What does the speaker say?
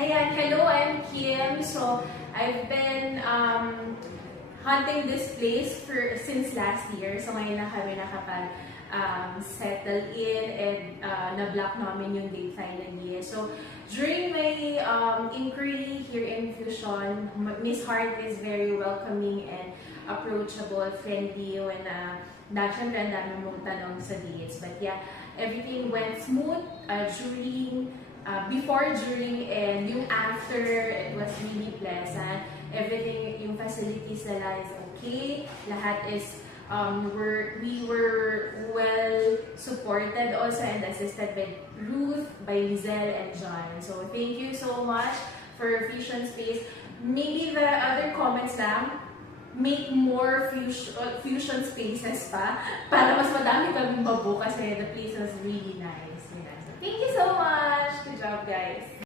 Ayan, hello, I'm Kim. So, I've been hunting this place since last year. So, ngayon na kami settle in and na-block namin yung date finally. So, during my inquiry here in Fusion, Miss Hart is very welcoming and approachable, friendly when syempre ang dami mong tanong sa dates. But yeah, everything went smooth before, during, and yung after. It was really pleasant. Everything, yung facilities nila is okay. Lahat is, we were well supported also and assisted by Ruth, by Lizelle, and John. So thank you so much for Fusion Space. Maybe the other comments lang, make more fusion spaces pa para mas madami kaming mabuo kasi the place was really nice. So, thank you so much! Good job, guys!